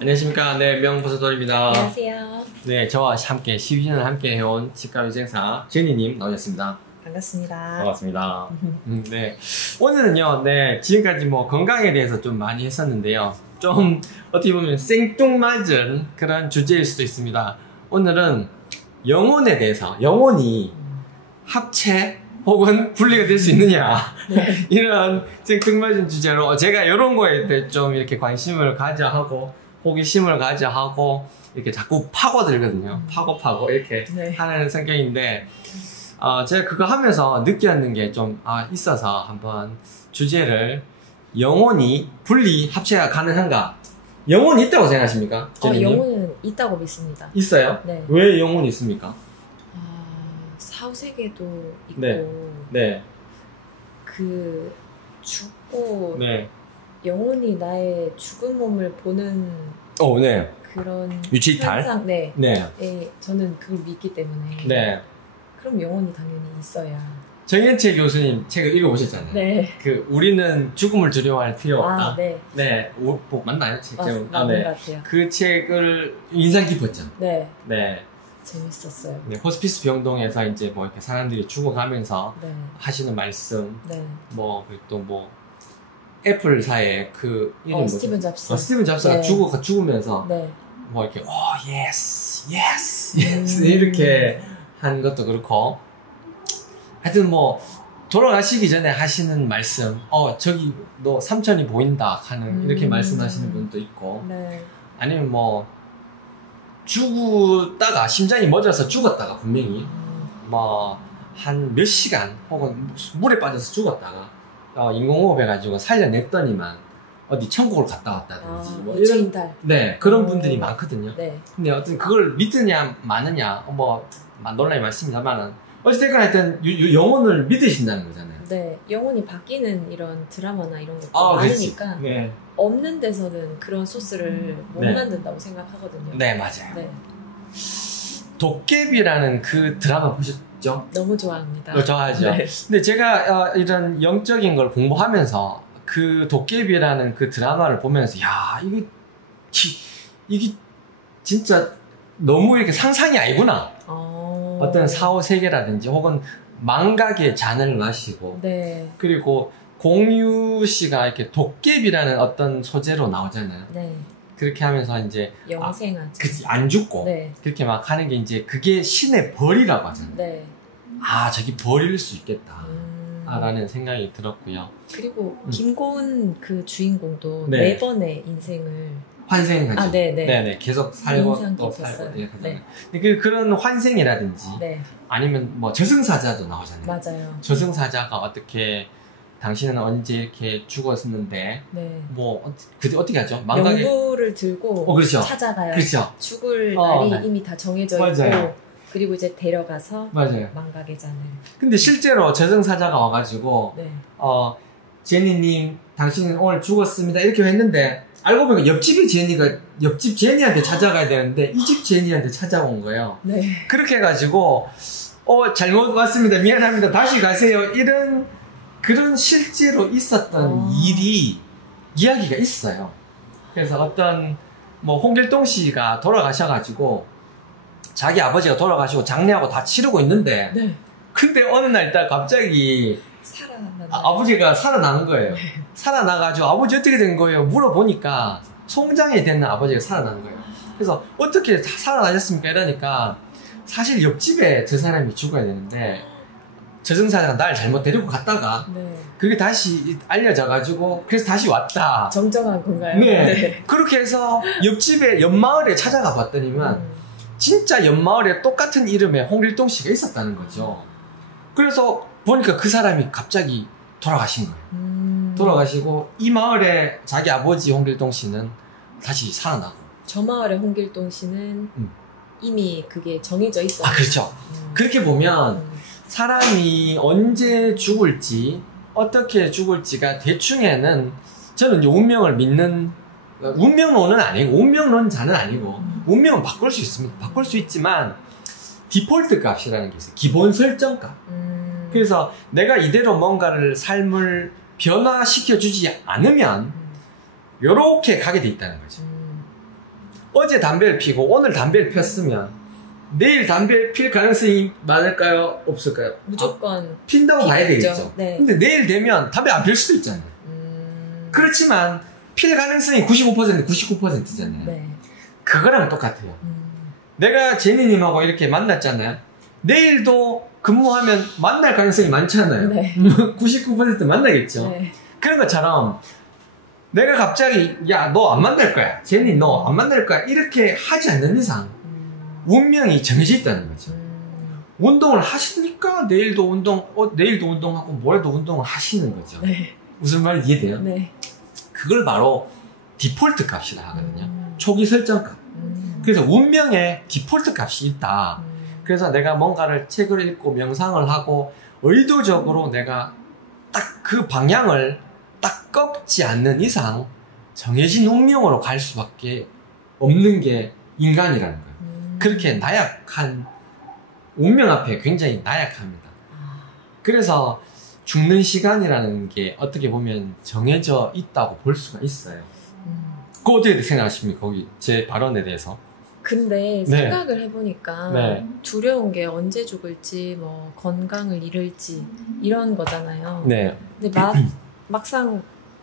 안녕하십니까. 네, 명보사돌입니다. 안녕하세요. 네, 저와 함께 12년을 함께 해온 치과위생사 제니님 나오셨습니다. 반갑습니다. 반갑습니다. 네. 오늘은요, 네, 지금까지 뭐 건강에 대해서 좀 많이 했었는데요. 좀 어떻게 보면 생뚱맞은 그런 주제일 수도 있습니다. 오늘은 영혼에 대해서, 영혼이 합체 혹은 분리가 될 수 있느냐. 네. 이런 생뚱맞은 주제로 제가 이런 거에 대해 좀 이렇게 관심을 가져 하고 호기심을 가져 하고 이렇게 자꾸 파고들거든요. 파고 이렇게 네. 하는 성격인데 제가 그거 하면서 느꼈는 게 좀 있어서 한번 주제를 영혼이 분리 합체가 가능한가? 영혼이 있다고 생각하십니까? 영혼은 있다고 믿습니다. 있어요? 네. 왜 영혼이 있습니까? 사후세계도 있고 네. 네. 그 죽고 네. 영혼이 나의 죽은 몸을 보는 네. 그런 유치이탈? 현상, 네. 네. 저는 그걸 믿기 때문에 네. 그럼 영혼이 당연히 있어야. 정현채 교수님 책을 읽어보셨잖아요. 네. 그 우리는 죽음을 두려워할 필요 없다. 네. 네. 맞나요? 책 제목? 맞는 네. 것 같아요. 그 책을 인상 깊었죠. 네. 네. 재밌었어요. 네. 호스피스 병동에서 이제 뭐 이렇게 사람들이 죽어가면서 네. 하시는 말씀. 네. 뭐 또 뭐 애플사의 그 이름 스티븐 잡스. 스티븐 잡스가 네. 죽으면서 네. 뭐 이렇게 예스 이렇게 한 것도 그렇고 하여튼 뭐 돌아가시기 전에 하시는 말씀 저기 너 삼천이 보인다 하는 이렇게 말씀하시는 분도 있고 네. 아니면 뭐 죽다가 심장이 멎어서 죽었다가 분명히 뭐 한 몇 시간 혹은 물에 빠져서 죽었다가 인공호흡 해가지고 살려냈더니만 어디 천국을 갔다 왔다든지 뭐 이런 네 그런 분들이 많거든요. 네. 근데 어떤 그걸 믿느냐 마느냐 뭐 논란이 많습니다만은 어쨌든 하여튼 영혼을 믿으신다는 거잖아요. 네, 영혼이 바뀌는 이런 드라마나 이런 것도 많으니까 네. 없는 데서는 그런 소스를 못 네. 만든다고 생각하거든요. 네, 맞아요. 네. 도깨비라는 그 드라마 보셨죠? 너무 좋아합니다. 좋아하죠. 네. 근데 제가 이런 영적인 걸 공부하면서 그 도깨비라는 그 드라마를 보면서 이게 진짜 너무 이렇게 상상이 아니구나. 어떤 사후 세계라든지 혹은 망각의 잔을 마시고 네. 그리고 공유 씨가 이렇게 도깨비라는 어떤 소재로 나오잖아요. 네. 그렇게 하면서 이제 영생하죠. 안 죽고 네. 그렇게 막 하는 게 이제 그게 신의 벌이라고 하잖아요. 네. 저기 벌일 수 있겠다. 라는 생각이 들었고요. 그리고 김고은 그 주인공도 네. 4번의 인생을 환생하죠. 네네. 계속 살고 또 살고. 네. 그런 환생이라든지 네. 아니면 뭐 저승사자도 나오잖아요. 맞아요. 저승사자가 어떻게 당신은 언제 이렇게 죽었는데 네. 뭐 어떻게 하죠? 명부를 들고 그렇죠. 찾아가요. 그렇죠. 죽을 날이 네. 이미 다 정해져 맞아요. 있고 그리고 이제 데려가서 맞아요. 망각의 잔을. 근데 실제로 저승사자가 와가지고 네. 제니님 당신은 오늘 죽었습니다 이렇게 했는데 알고 보니까 옆집 제니한테 찾아가야 되는데 이 집 제니한테 찾아온 거예요. 네. 그렇게 해가지고 잘못 왔습니다 미안합니다 다시 가세요 이런 그런 실제로 있었던 이야기가 있어요. 그래서 어떤 뭐 홍길동 씨가 돌아가셔가지고 자기 아버지가 돌아가시고 장례하고 다 치르고 있는데 네. 근데 어느 날 있다가 갑자기 살아난다. 아버지가 살아나는 거예요. 살아나가지고 아버지 어떻게 된 거예요? 물어보니까 송장이 되는 아버지가 살아나는 거예요. 그래서 어떻게 살아나셨습니까? 이러니까 사실 옆집에 저 사람이 죽어야 되는데 저승사자가 날 잘못 데리고 갔다가 그게 다시 알려져가지고 그래서 다시 왔다. 정정한 건가요? 네. 그렇게 해서 옆집에 옆마을에 찾아가 봤더니만 진짜 옆마을에 똑같은 이름의 홍길동 씨가 있었다는 거죠. 그래서 보니까 그 사람이 갑자기 돌아가신 거예요. 돌아가시고 이 마을에 자기 아버지 홍길동 씨는 다시 살아나고 저 마을의 홍길동 씨는 이미 그게 정해져 있어요. 그렇죠. 그렇게 보면 사람이 언제 죽을지 어떻게 죽을지가 대충에는 저는 운명을 믿는 운명론은 아니고 운명론자는 아니고 운명은 바꿀 수 있습니다. 바꿀 수 있지만 디폴트 값이라는 게 있어요. 기본 설정 값. 그래서 내가 이대로 뭔가를 삶을 변화시켜주지 않으면 요렇게 가게 돼 있다는 거죠. 어제 담배를 피고 오늘 담배를 폈으면 내일 담배 필 가능성이 많을까요? 없을까요? 무조건 핀다고 봐야 되겠죠. 네. 근데 내일 되면 담배 안 필 수도 있잖아요. 그렇지만 필 가능성이 95%, 99%잖아요. 네. 그거랑 똑같아요. 내가 제니님하고 이렇게 만났잖아요. 내일도 근무하면 만날 가능성이 많잖아요. 네. 99% 만나겠죠. 네. 그런 것처럼 내가 갑자기 야, 너 안 만날 거야. 제니 너 안 만날 거야. 이렇게 하지 않는 이상 운명이 정해져 있다는 거죠. 운동을 하시니까 내일도 운동하고 모레도 운동을 하시는 거죠. 네. 무슨 말인지 이해돼요? 네. 그걸 바로 디폴트 값이라 하거든요. 초기 설정 값. 그래서 운명에 디폴트 값이 있다. 그래서 내가 뭔가를 책을 읽고 명상을 하고 의도적으로 내가 딱 그 방향을 딱 꺾지 않는 이상 정해진 운명으로 갈 수밖에 없는 게 인간이라는 거예요. 그렇게 나약한 운명 앞에 굉장히 나약합니다. 그래서 죽는 시간이라는 게 어떻게 보면 정해져 있다고 볼 수가 있어요. 그거 어떻게 생각하십니까? 거기 제 발언에 대해서. 근데 네. 생각을 해보니까 네. 두려운 게 언제 죽을지 뭐 건강을 잃을지 이런 거잖아요. 네. 근데 막상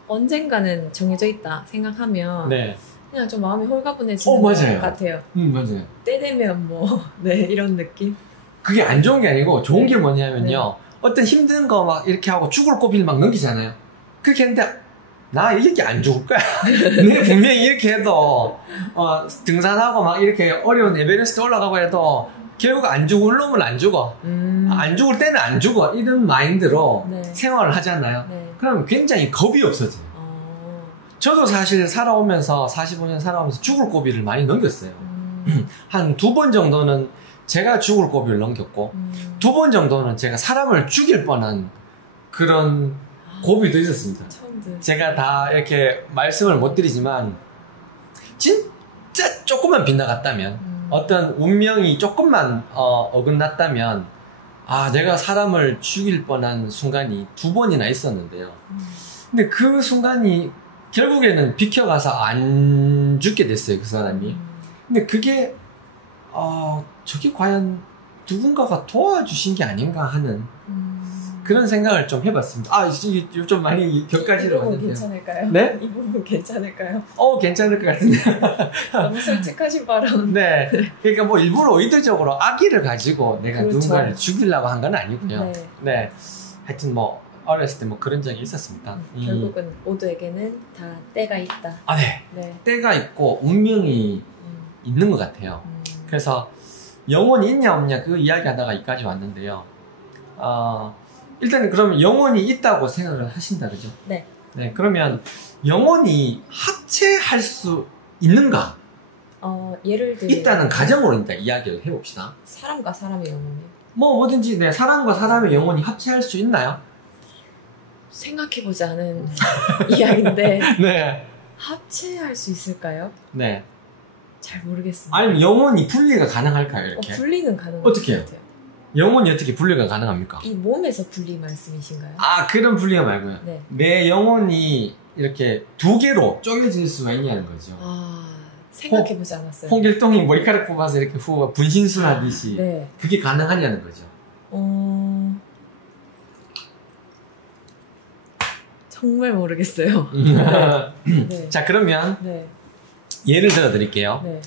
언젠가는 정해져 있다 생각하면 네. 그냥 좀 마음이 홀가분해지는 맞아요. 것 같아요. 맞아요. 때 되면 뭐 네 이런 느낌. 그게 안 좋은 게 아니고 좋은 네. 게 뭐냐면요. 어떤 힘든 거 막 이렇게 하고 죽을 고비를 막 넘기잖아요. 그렇게 했는데 나 이렇게 안 죽을 거야. 내가 분명히 이렇게 해도 등산하고 막 이렇게 어려운 에베레스트 올라가고 해도 결국 안 죽을 놈은 안 죽어. 안 죽을 때는 안 죽어. 이런 마인드로 네. 생활을 하잖아요. 네. 그럼 굉장히 겁이 없어져요. 저도 사실 45년 살아오면서 죽을 고비를 많이 넘겼어요. 한 2번 정도는 제가 죽을 고비를 넘겼고 2번 정도는 제가 사람을 죽일 뻔한 그런 고비도 있었습니다. 제가 다 이렇게 말씀을 못 드리지만 진짜 조금만 빗나갔다면 어떤 운명이 조금만 어긋났다면 내가 사람을 죽일 뻔한 순간이 2번이나 있었는데요. 근데 그 순간이 결국에는 비켜가서 안 죽게 됐어요, 그 사람이. 근데 그게 저게 과연 누군가가 도와주신 게 아닌가 하는 그런 생각을 좀 해봤습니다. 이게 좀 많이 격가지로 왔는데요. 괜찮을까요? 네? 이 부분 괜찮을까요? 괜찮을 것 같은데. 너무 솔직하신 발언. 네. 그러니까 뭐 일부러 의도적으로 악의를 가지고 내가 그렇죠. 누군가를 죽이려고 한 건 아니고요. 네. 네. 하여튼 뭐 어렸을 때 뭐 그런 적이 있었습니다. 결국은 모두에게는 다 때가 있다. 네. 네. 때가 있고 운명이 있는 것 같아요. 그래서 영혼이 있냐 없냐 그 이야기 하다가 여기까지 왔는데요. 일단은 그러면 영혼이 있다고 생각을 하신다, 그죠? 네. 네. 그러면 영혼이 합체할 수 있는가? 예를 들면 있다는 가정으로 일단 이야기를 해봅시다. 사람과 사람의 영혼이 뭐든지 네, 사람과 사람의 영혼이 합체할 수 있나요? 생각해보지 않은 이야기인데 네. 합체할 수 있을까요? 네. 잘 모르겠습니다. 아니면 영혼이 분리가 가능할까요, 이렇게? 분리는 가능한 어떻게 해요? 것 같아요. 영혼이 어떻게 분리가 가능합니까? 이 몸에서 분리 말씀이신가요? 그런 분리가 말고요. 네. 내 영혼이 이렇게 2개로 쪼개질 수가 있냐는 거죠. 생각해보지 않았어요. 홍길동이 머리카락 뽑아서 이렇게 분신술 하듯이 네. 그게 가능하냐는 거죠. 정말 모르겠어요. 네. 자, 그러면 네. 예를 들어 드릴게요. 네.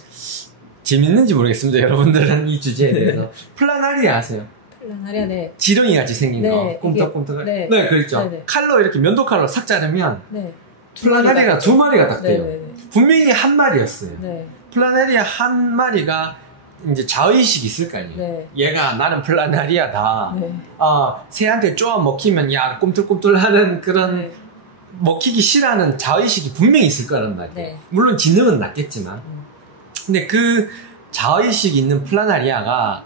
재밌는지 모르겠습니다. 여러분들은 이 주제에 대해서. 플라나리아 아세요? 플라나리아, 네. 지렁이 같이 생긴 네, 거. 꿈떡꿈떡. 네. 네, 그렇죠. 네, 네. 칼로 이렇게 면도칼로 싹 자르면 네. 플라나리아가 2마리가 딱 돼요. 네, 네, 네. 분명히 한 마리였어요. 네. 플라나리아 한 마리가 이제 자의식이 있을 거 아니에요. 네. 얘가 나는 플라나리아다. 네. 새한테 쪼아 먹히면 야 꿈틀꿈틀 하는 그런 네. 먹히기 싫어하는 자의식이 분명히 있을 거란 말이에요. 네. 물론 지능은 낮겠지만. 근데 그 자의식이 있는 플라나리아가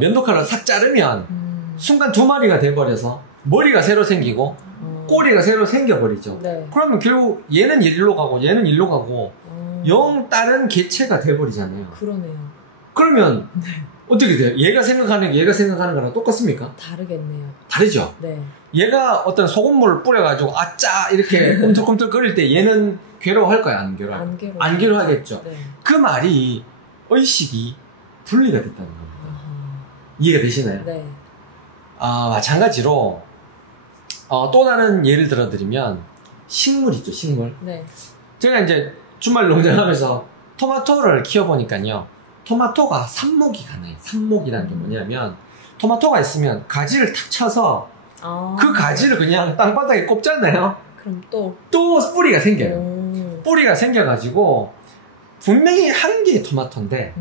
면도칼로 싹 자르면 순간 2마리가 돼버려서 머리가 새로 생기고 꼬리가 새로 생겨버리죠. 네. 그러면 결국 얘는 일로 가고 얘는 일로 가고 영 다른 개체가 돼버리잖아요. 그러네요. 그러면 어떻게 돼요? 얘가 생각하는 게 얘가 생각하는 거랑 똑같습니까? 다르겠네요. 다르죠? 네. 얘가 어떤 소금물을 뿌려가지고 아짜 이렇게 꿈틀꿈틀거릴 때 얘는 괴로워할 거야? 안 괴로워할 거야? 안 괴로워하겠죠? 네. 그 말이 의식이 분리가 됐다는 겁니다. 아하. 이해가 되시나요? 네. 마찬가지로 또 다른 예를 들어드리면 식물 있죠, 식물. 네. 제가 이제 주말 농장하면서 토마토를 키워보니까요, 토마토가 삽목이 가능해요. 삽목이라는 게 뭐냐면 토마토가 있으면 가지를 탁 쳐서 그 가지를 그냥 땅바닥에 꼽잖아요. 그럼 또 뿌리가 생겨요. 뿌리가 생겨가지고 분명히 한 개의 토마토인데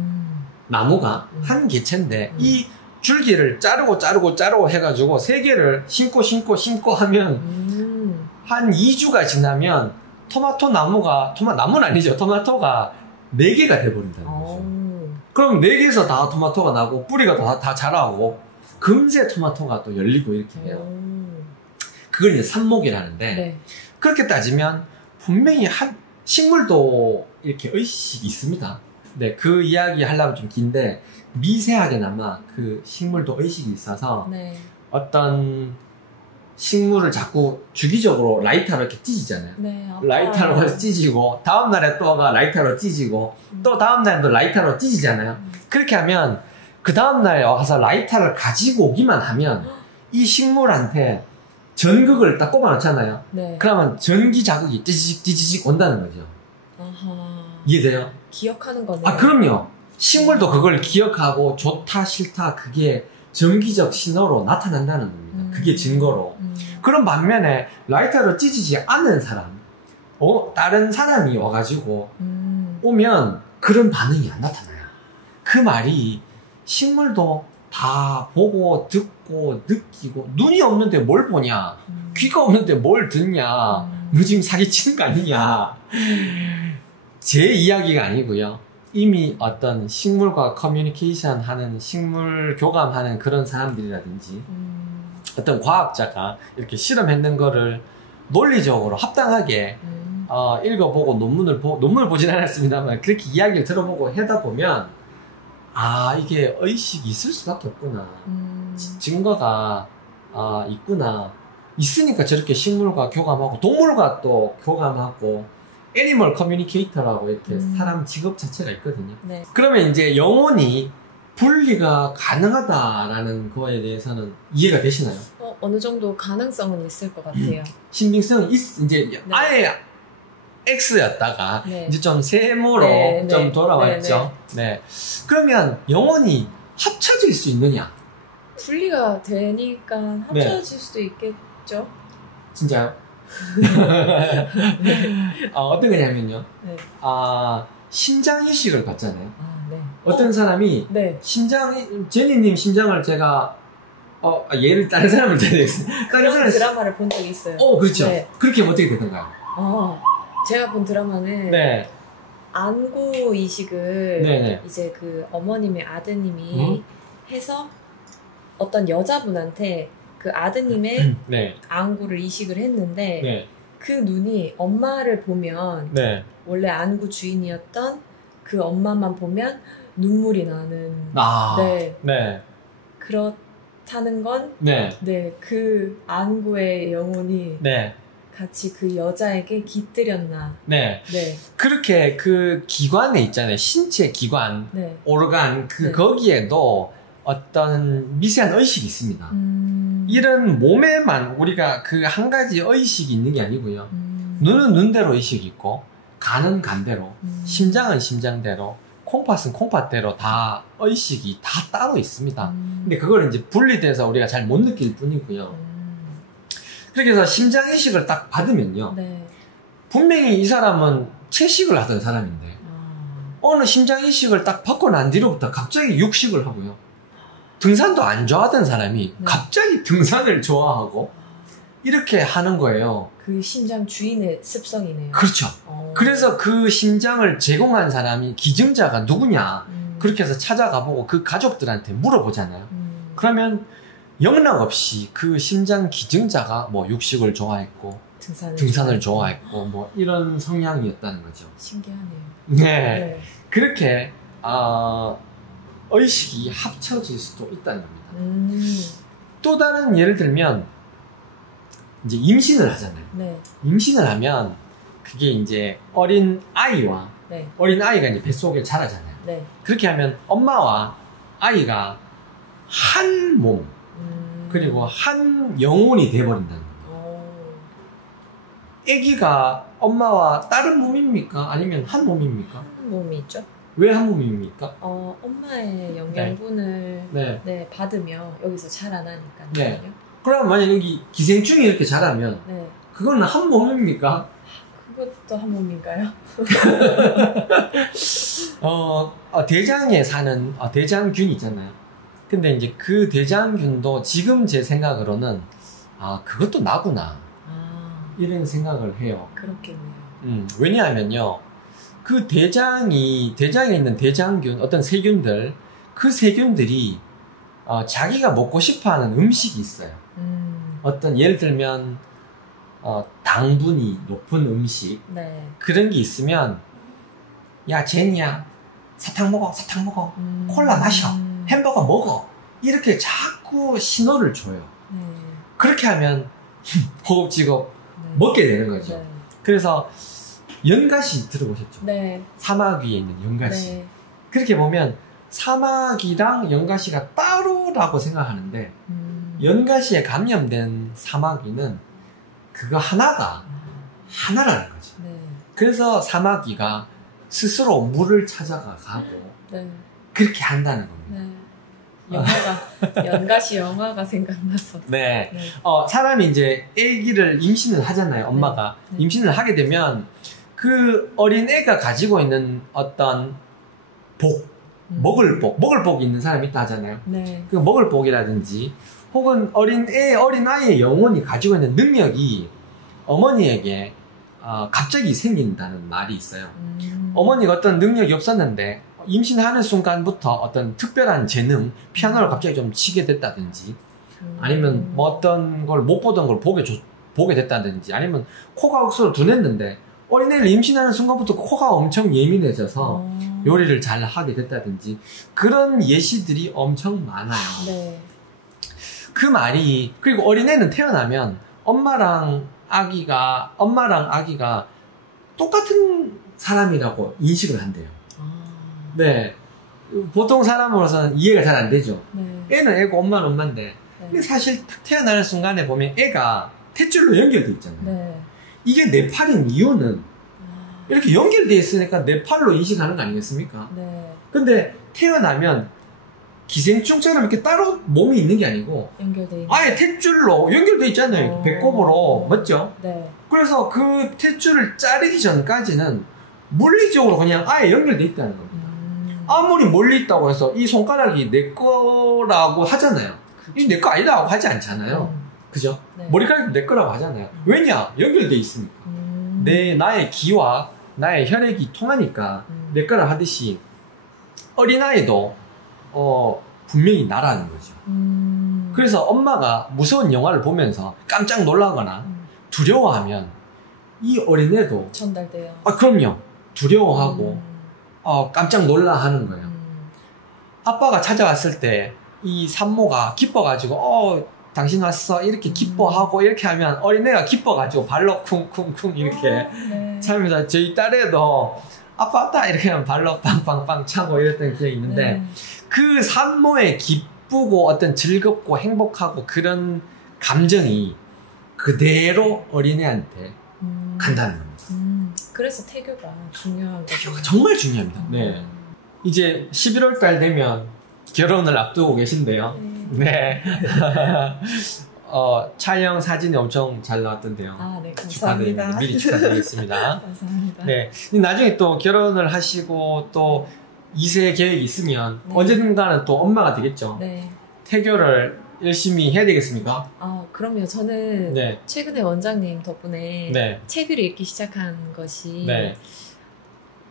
나무가 한 개체인데 이 줄기를 자르고 해가지고 세 개를 심고 하면 한 2주가 지나면 나무는 아니죠. 토마토가 4개가 돼버린다는 거죠. 그럼 4개에서 다 토마토가 나고 뿌리가 다 자라고 금세 토마토가 또 열리고 이렇게 해요. 그걸 이제 삽목이라는데 네. 그렇게 따지면 분명히 식물도 이렇게 의식이 있습니다. 네, 그 이야기 하려면 좀 긴데 미세하게나마 그 식물도 의식이 있어서 네. 어떤 식물을 자꾸 주기적으로 라이터로 이렇게 찢잖아요. 네, 라이터로 찢이고 다음날에 또가 라이터로 찢이고 또 다음날에도 라이터로 찢이잖아요. 그렇게 하면 그 다음날에 와서 라이터를 가지고 오기만 하면 이 식물한테 전극을 딱 꼽아 놓잖아요. 네. 그러면 전기 자극이 찌지직 온다는 거죠. 아하. 이해돼요? 기억하는 거네요. 그럼요. 식물도 그걸 기억하고 좋다 싫다 그게 전기적 신호로 나타난다는 겁니다. 그게 증거로. 그런 반면에 라이터로 찌지지 않는 사람, 다른 사람이 와가지고 오면 그런 반응이 안 나타나요. 그 말이 식물도 다 보고 듣고 느끼고 눈이 없는데 뭘 보냐, 귀가 없는데 뭘 듣냐, 너 지금 사기치는 거 아니냐. 제 이야기가 아니고요. 이미 어떤 식물과 커뮤니케이션 하는, 식물 교감하는 그런 사람들이라든지 어떤 과학자가 이렇게 실험했는 거를 논리적으로 합당하게 읽어보고 논문을 보진 않았습니다만 그렇게 이야기를 들어보고 하다 보면 이게 의식이 있을 수밖에 없구나. 증거가 있구나. 있으니까 저렇게 식물과 교감하고 동물과 또 교감하고 애니멀 커뮤니케이터라고 이렇게 사람 직업 자체가 있거든요. 네. 그러면 이제 영혼이 분리가 가능하다라는 거에 대해서는 이해가 되시나요? 어느 정도 가능성은 있을 것 같아요. 신빙성이 이제 네. 아예 X였다가 네. 이제 좀 세모로 좀 돌아왔죠. 네. 그러면 영혼이 합쳐질 수 있느냐? 분리가 되니까 합쳐질 수도 있겠죠. 진짜요? 어떤 거냐면요. 네. 심장 이식을 받잖아요. 네. 어떤 사람이 제니님 심장을 제가 얘를 다른 사람을 대야겠어요. 그런 드라마를 본 적이 있어요. 그렇죠. 네. 그렇게 하면 어떻게 되던가요? 제가 본 드라마는 안구 이식을 이제 그 어머님의 아드님이 해서 어떤 여자분한테 그 아드님의 안구를 이식을 했는데 그 눈이 엄마를 보면 원래 안구 주인이었던 그 엄마만 보면 눈물이 나는 그렇다는 건 그 안구의 영혼이 같이 그 여자에게 깃들였나. 그렇게 그 기관에 있잖아요. 신체 기관, 오르간, 거기에도 어떤 미세한 의식이 있습니다. 이런 몸에만 우리가 그 한 가지 의식이 있는 게 아니고요. 눈은 눈대로 의식이 있고, 간은 간대로, 심장은 심장대로, 콩팥은 콩팥대로 다 의식이 다 따로 있습니다. 근데 그걸 이제 분리돼서 우리가 잘 못 느낄 뿐이고요. 그렇게 해서 심장 이식을 딱 받으면요. 분명히 이 사람은 채식을 하던 사람인데, 어느 심장 이식을 딱 받고 난 뒤로부터 갑자기 육식을 하고요. 등산도 안 좋아하던 사람이 갑자기 등산을 좋아하고 이렇게 하는 거예요. 그 심장 주인의 습성이네요. 그렇죠. 그래서 그 심장을 제공한 사람이 기증자가 누구냐 그렇게 해서 찾아가보고 그 가족들한테 물어보잖아요. 그러면 영락없이 그 심장 기증자가 뭐 육식을 좋아했고 등산을 좋아했고 뭐 이런 성향이었다는 거죠. 신기하네요. 네. 그렇게 의식이 합쳐질 수도 있다는 겁니다. 또 다른 예를 들면 이제 임신을 하잖아요. 네. 임신을 하면 그게 이제 어린 아이와 네. 어린 아이가 이제 뱃속에 자라잖아요. 네. 그렇게 하면 엄마와 아이가 한 몸, 그리고 한 영혼이 돼버린다는 거예요. 아기가 엄마와 다른 몸입니까? 아니면 한 몸입니까? 한 몸이 있죠. 왜 한 몸입니까? 엄마의 영양분을 네. 네, 받으며 여기서 자라나니까요. 네. 그럼 만약 여기 기생충이 이렇게 자라면 네. 그건 한 몸입니까? 그것도 한 몸인가요? 대장에 사는 대장균 있잖아요. 근데 이제 그 대장균도 지금 제 생각으로는 그것도 나구나 이런 생각을 해요. 그렇겠네요. 왜냐하면요, 그 대장에 있는 대장균, 어떤 세균들, 그 세균들이 자기가 먹고 싶어하는 음식이 있어요. 어떤 예를 들면 당분이 높은 음식, 네. 그런 게 있으면 야 제니야 사탕 먹어, 사탕 먹어, 콜라 마셔, 햄버거 먹어, 이렇게 자꾸 신호를 줘요. 네. 그렇게 하면 허겁지겁 네. 먹게 되는 거죠. 네. 그래서 연가시 들어보셨죠? 네. 사막 위에 있는 연가시. 네. 그렇게 보면 사막이랑 연가시가 따로라고 생각하는데 연가시에 감염된 사마귀는 그거 하나라는 거죠. 네. 그래서 사마귀가 스스로 물을 찾아가 가고 네. 그렇게 한다는 겁니다. 네. 연가시 영화가 생각나서. 네. 네. 사람이 이제 아기를 임신을 하잖아요. 엄마가. 네. 임신을 하게 되면 그 어린 애가 가지고 있는 어떤 먹을 복이 있는 사람이 있다 하잖아요. 네. 그 먹을 복이라든지 혹은 어린아이의 영혼이 가지고 있는 능력이 어머니에게 갑자기 생긴다는 말이 있어요. 어머니가 어떤 능력이 없었는데 임신하는 순간부터 어떤 특별한 재능, 피아노를 갑자기 좀 치게 됐다든지 아니면 뭐 어떤 걸 못 보던 걸 보게 됐다든지 아니면 코가 억수로 둔했는데 어린애를 임신하는 순간부터 코가 엄청 예민해져서 요리를 잘 하게 됐다든지 그런 예시들이 엄청 많아요. 네. 그 말이, 그리고 어린애는 태어나면 엄마랑 아기가 똑같은 사람이라고 인식을 한대요. 네. 보통 사람으로서는 이해가 잘 안 되죠. 네. 애는 애고 엄마는 엄마인데. 네. 근데 사실 태어나는 순간에 보면 애가 탯줄로 연결돼 있잖아요. 네. 이게 내 팔인 이유는 이렇게 연결돼 있으니까 내 팔로 인식하는 거 아니겠습니까? 네. 근데 태어나면 기생충처럼 이렇게 따로 몸이 있는 게 아니고 연결돼 있는. 아예 탯줄로 연결돼 있잖아요. 배꼽으로. 맞죠? 네. 그래서 그 탯줄을 자르기 전까지는 물리적으로 그냥 아예 연결돼 있다는 겁니다. 아무리 멀리 있다고 해서 이 손가락이 내 거라고 하잖아요. 이 내 거 아니다고 하지 않잖아요. 그죠? 네. 머리카락도 내 거라고 하잖아요. 왜냐? 연결돼 있으니까. 나의 기와 나의 혈액이 통하니까 내 거라 하듯이 어린아이도 분명히 나라는 거죠. 그래서 엄마가 무서운 영화를 보면서 깜짝 놀라거나 두려워하면 이 어린애도 전달돼요. 그럼요. 두려워하고 깜짝 놀라 하는 거예요. 아빠가 찾아왔을 때 이 산모가 기뻐가지고 당신 왔어 이렇게 기뻐하고 이렇게 하면 어린애가 기뻐가지고 발로 쿵쿵쿵 이렇게 네. 참니다. 저희 딸애도 아빠 왔다 이렇게 하면 발로 빵빵빵 차고 이랬던 기억이 있는데 네. 그 산모의 기쁘고 어떤 즐겁고 행복하고 그런 감정이 그대로 어린애한테 간다는 겁니다. 그래서 태교가 중요한 거죠. 태교가 정말 중요합니다. 네. 이제 11월 달 되면 결혼을 앞두고 계신데요. 네. 촬영 사진이 엄청 잘 나왔던데요. 네, 감사합니다. 미리 축하드리겠습니다. 감사합니다. 네. 나중에 또 결혼을 하시고 또 2세 계획이 있으면 네. 언젠가는 또 엄마가 되겠죠. 네. 태교를 열심히 해야 되겠습니까? 그럼요. 저는 네. 최근에 원장님 덕분에 네. 책을 읽기 시작한 것이 네.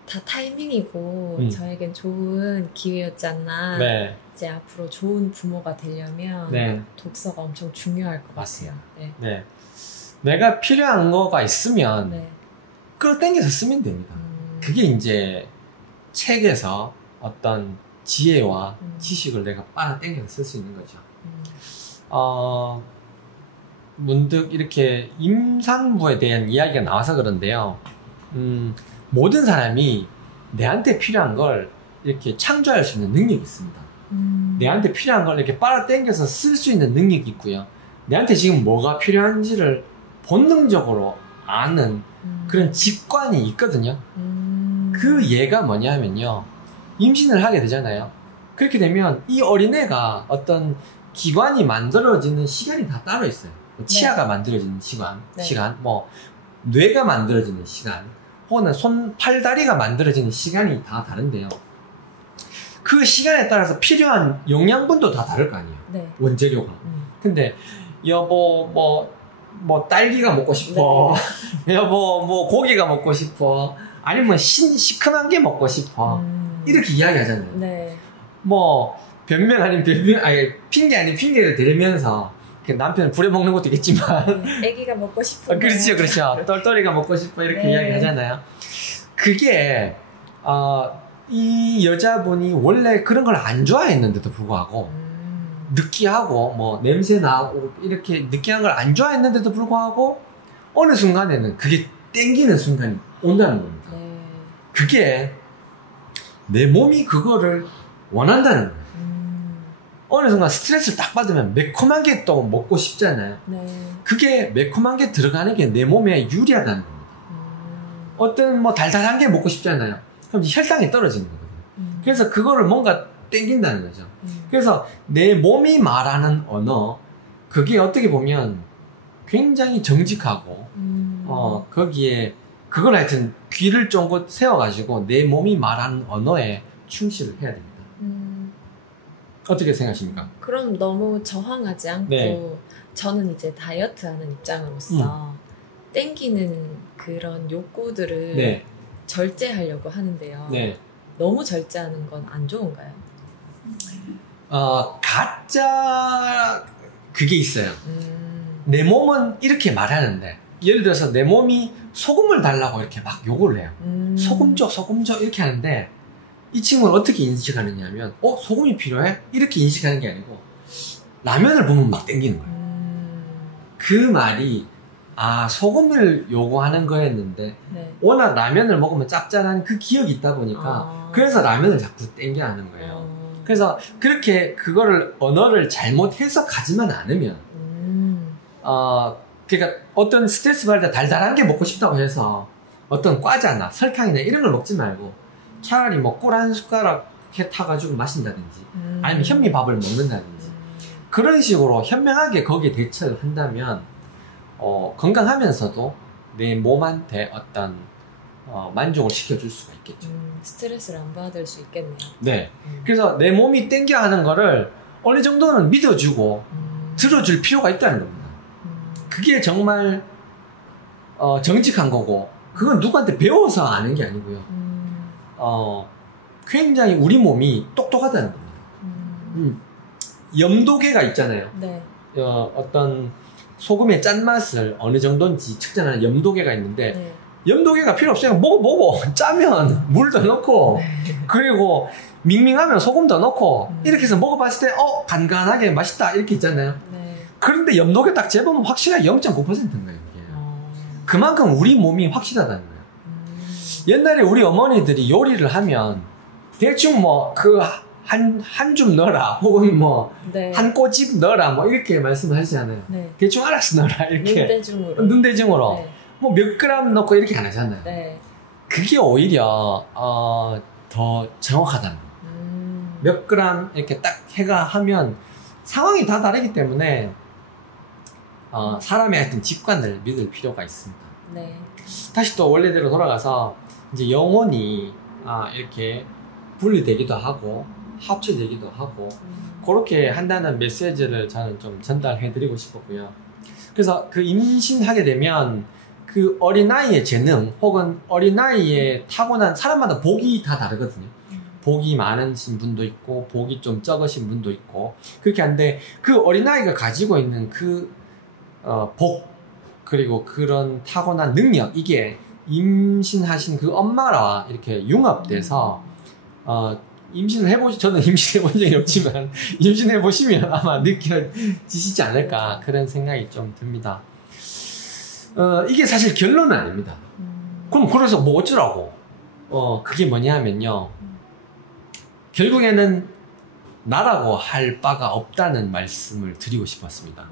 다 타이밍이고 저에겐 좋은 기회였지 않나. 네. 이제 앞으로 좋은 부모가 되려면 네. 독서가 엄청 중요할 것 맞습니다. 같아요. 네. 네. 내가 필요한 거가 있으면 네. 끌어당겨서 쓰면 됩니다. 그게 이제 책에서 어떤 지혜와 지식을 내가 빨아당겨서 쓸 수 있는 거죠. 문득 이렇게 임산부에 대한 이야기가 나와서 그런데요. 모든 사람이 내한테 필요한 걸 이렇게 창조할 수 있는 능력이 있습니다. 내한테 필요한 걸 이렇게 빨아당겨서 쓸 수 있는 능력이 있고요. 내한테 지금 뭐가 필요한지를 본능적으로 아는 그런 직관이 있거든요. 그 예가 뭐냐면요. 임신을 하게 되잖아요. 그렇게 되면 이 어린애가 어떤 기관이 만들어지는 시간이 다 따로 있어요. 치아가 만들어지는 시간, 뭐 뇌가 만들어지는 시간, 혹은 팔다리가 만들어지는 시간이 다 다른데요. 그 시간에 따라서 필요한 영양분도 다 다를 거 아니에요. 네. 원재료가. 근데 여보 뭐 딸기가 먹고 싶어. 네. 여보 뭐 고기가 먹고 싶어. 아니면 시큼한 게 먹고 싶어. 이렇게 이야기하잖아요. 네. 뭐 변명 아닌 변명, 아니 핑계 아닌 핑계를 대면서 남편을 부려먹는 것도 있겠지만 애기가 먹고 싶어. 그렇죠. 똘똘이가 먹고 싶어 이렇게 네. 이야기하잖아요. 그게 이 여자분이 원래 그런 걸 안 좋아했는데도 불구하고 느끼하고 뭐 냄새 나고 이렇게 느끼한 걸 안 좋아했는데도 불구하고 어느 순간에는 그게 땡기는 순간이 온다는 겁니다. 네. 그게 내 몸이 그거를 원한다는 거예요. 어느 순간 스트레스를 딱 받으면 매콤한 게 또 먹고 싶잖아요. 네. 그게 매콤한 게 들어가는 게 내 몸에 유리하다는 겁니다. 어떤 뭐 달달한 게 먹고 싶잖아요. 그럼 혈당이 떨어지는 거거든요. 그래서 그거를 뭔가 땡긴다는 거죠. 그래서 내 몸이 말하는 언어, 그게 어떻게 보면 굉장히 정직하고, 거기에 그걸 하여튼 귀를 쫑긋 세워가지고 내 몸이 말하는 언어에 충실을 해야 됩니다. 어떻게 생각하십니까? 그럼 너무 저항하지 않고 네. 저는 이제 다이어트 하는 입장으로서 땡기는 그런 욕구들을 네. 절제하려고 하는데요. 네. 너무 절제하는 건 안 좋은가요? 가짜 그게 있어요. 내 몸은 이렇게 말하는데 예를 들어서 내 몸이 소금을 달라고 이렇게 막 요구를 해요. 소금 줘 이렇게 하는데 이 친구는 어떻게 인식하느냐 하면 소금이 필요해? 이렇게 인식하는 게 아니고 라면을 보면 막 땡기는 거예요. 그 말이 소금을 요구하는 거였는데 네. 워낙 라면을 먹으면 짭짤한 그 기억이 있다 보니까 그래서 라면을 자꾸 땡겨 하는 거예요. 그래서 그렇게 그거를 언어를 잘못 해석하지만 않으면 그러니까 어떤 스트레스 받을 때 달달한 게 먹고 싶다고 해서 어떤 과자나 설탕이나 이런 걸 먹지 말고 차라리 뭐 꿀 한 숟가락 해 타가지고 마신다든지 아니면 현미밥을 먹는다든지 그런 식으로 현명하게 거기에 대처를 한다면 건강하면서도 내 몸한테 어떤 만족을 시켜줄 수가 있겠죠. 스트레스를 안 받을 수 있겠네요. 네. 그래서 내 몸이 땡겨 하는 거를 어느 정도는 믿어주고 들어줄 필요가 있다는 겁니다. 그게 정말 정직한 거고 그건 누구한테 배워서 아는 게 아니고요. 굉장히 우리 몸이 똑똑하다는 겁니다. 염도계가 있잖아요. 네. 어떤 소금의 짠맛을 어느 정도인지 측정하는 염도계가 있는데 네. 염도계가 필요 없어요. 먹어. 짜면 물 더 넣고 그리고 밍밍하면 소금 더 넣고 이렇게 해서 먹어봤을 때 간간하게 맛있다 이렇게 있잖아요. 네. 그런데 염도계 딱 재보면 확실하게 0.9%인 거예요. 이게. 그만큼 우리 몸이 확실하다는 거예요. 옛날에 우리 어머니들이 요리를 하면 대충 뭐 그 한 줌 넣어라 혹은 뭐 한 꼬집 넣어라 뭐 이렇게 말씀을 하시잖아요. 네. 대충 알아서 넣어라 이렇게 눈대중으로 네. 뭐 몇 그램 넣고 이렇게 안 하잖아요. 네. 그게 오히려 더 정확하다는 거예요. 몇 그램 이렇게 딱 해가 하면 상황이 다 다르기 때문에 사람의 하여튼 직관을 믿을 필요가 있습니다. 네. 다시 또 원래대로 돌아가서 이제 영혼이 이렇게 분리되기도 하고 합쳐되기도 하고 그렇게 한다는 메시지를 저는 좀 전달해드리고 싶었고요. 그래서 그 임신하게 되면 그 어린아이의 재능 혹은 어린아이의 타고난 사람마다 복이 다 다르거든요. 복이 많으신 분도 있고 복이 좀 적으신 분도 있고 그렇게 한데 그 어린아이가 가지고 있는 그 복 그리고 그런 타고난 능력 이게 임신하신 그 엄마와 이렇게 융합돼서 임신을 저는 임신해 본 적이 없지만 임신해 보시면 아마 느껴지시지 않을까 그런 생각이 좀 듭니다. 이게 사실 결론은 아닙니다. 그럼 그래서 뭐 어쩌라고? 그게 뭐냐면요. 결국에는 나라고 할 바가 없다는 말씀을 드리고 싶었습니다.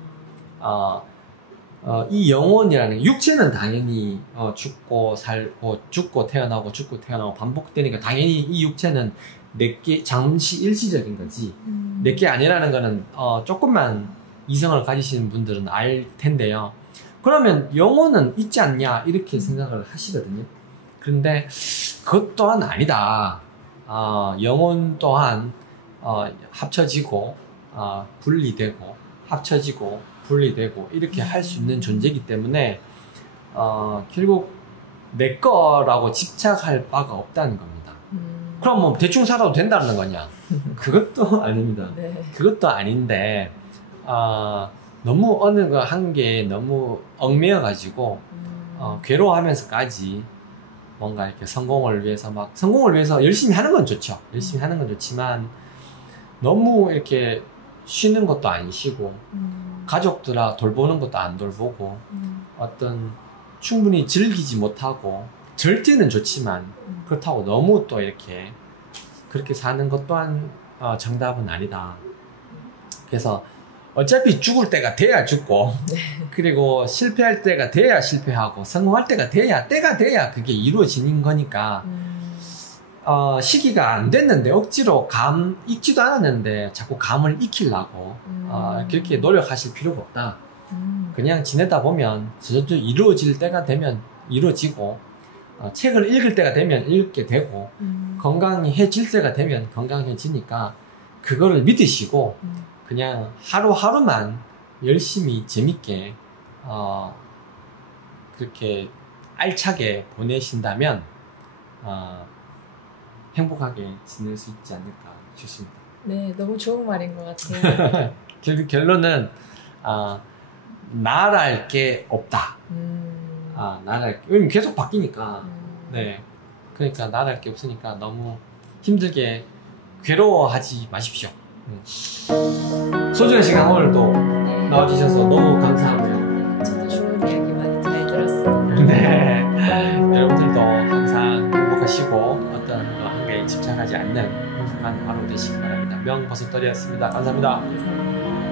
이 영혼이라는 육체는 당연히 죽고 살고 죽고 태어나고 죽고 태어나고 반복되니까 당연히 이 육체는 내게 잠시 일시적인 거지 내게 아니라는 거는 조금만 이성을 가지시는 분들은 알 텐데요. 그러면 영혼은 있지 않냐 이렇게 생각을 하시거든요. 그런데 그것 또한 아니다. 영혼 또한 합쳐지고 분리되고 합쳐지고 분리되고 이렇게 할 수 있는 존재이기 때문에 결국 내 거라고 집착할 바가 없다는 겁니다. 그럼 뭐 대충 살아도 된다는 거냐? 그것도 아닙니다. 네. 그것도 아닌데 너무 어느 거 한 게 너무 얽매여 가지고 괴로워하면서까지 뭔가 이렇게 성공을 위해서 열심히 하는 건 좋죠. 열심히 하는 건 좋지만 너무 이렇게 쉬는 것도 안 쉬고 가족들아 돌보는 것도 안 돌보고 어떤 충분히 즐기지 못하고 절제는 좋지만 그렇다고 너무 또 이렇게 그렇게 사는 것 또한 정답은 아니다. 그래서 어차피 죽을 때가 돼야 죽고 그리고 실패할 때가 돼야 실패하고 성공할 때가 돼야 그게 이루어지는 거니까 시기가 안 됐는데 억지로 감 익지도 않았는데 자꾸 감을 익히려고 그렇게 노력하실 필요가 없다. 그냥 지내다 보면 저도 이루어질 때가 되면 이루어지고 책을 읽을 때가 되면 읽게 되고 건강해질 때가 되면 건강해지니까 그거를 믿으시고 그냥 하루하루만 열심히 재밌게 그렇게 알차게 보내신다면 행복하게 지낼 수 있지 않을까 싶습니다. 네, 너무 좋은 말인 것 같아요. 결국 결론은 나랄 게 없다. 나랄 게 왜냐면 계속 바뀌니까. 네, 그러니까 나랄 게 없으니까 너무 힘들게 괴로워하지 마십시오. 소중한 시간 오늘도 네. 나와주셔서 너무 감사하고요. 네, 저도 좋은 이야기 많이 잘 들었습니다. 네, 여러분들도 항상 행복하시고 어떤 거 한 개에 집착하지 않는 행복한 하루 되시기 바랍니다. 명버섯돌이었습니다. 감사합니다. 감사합니다.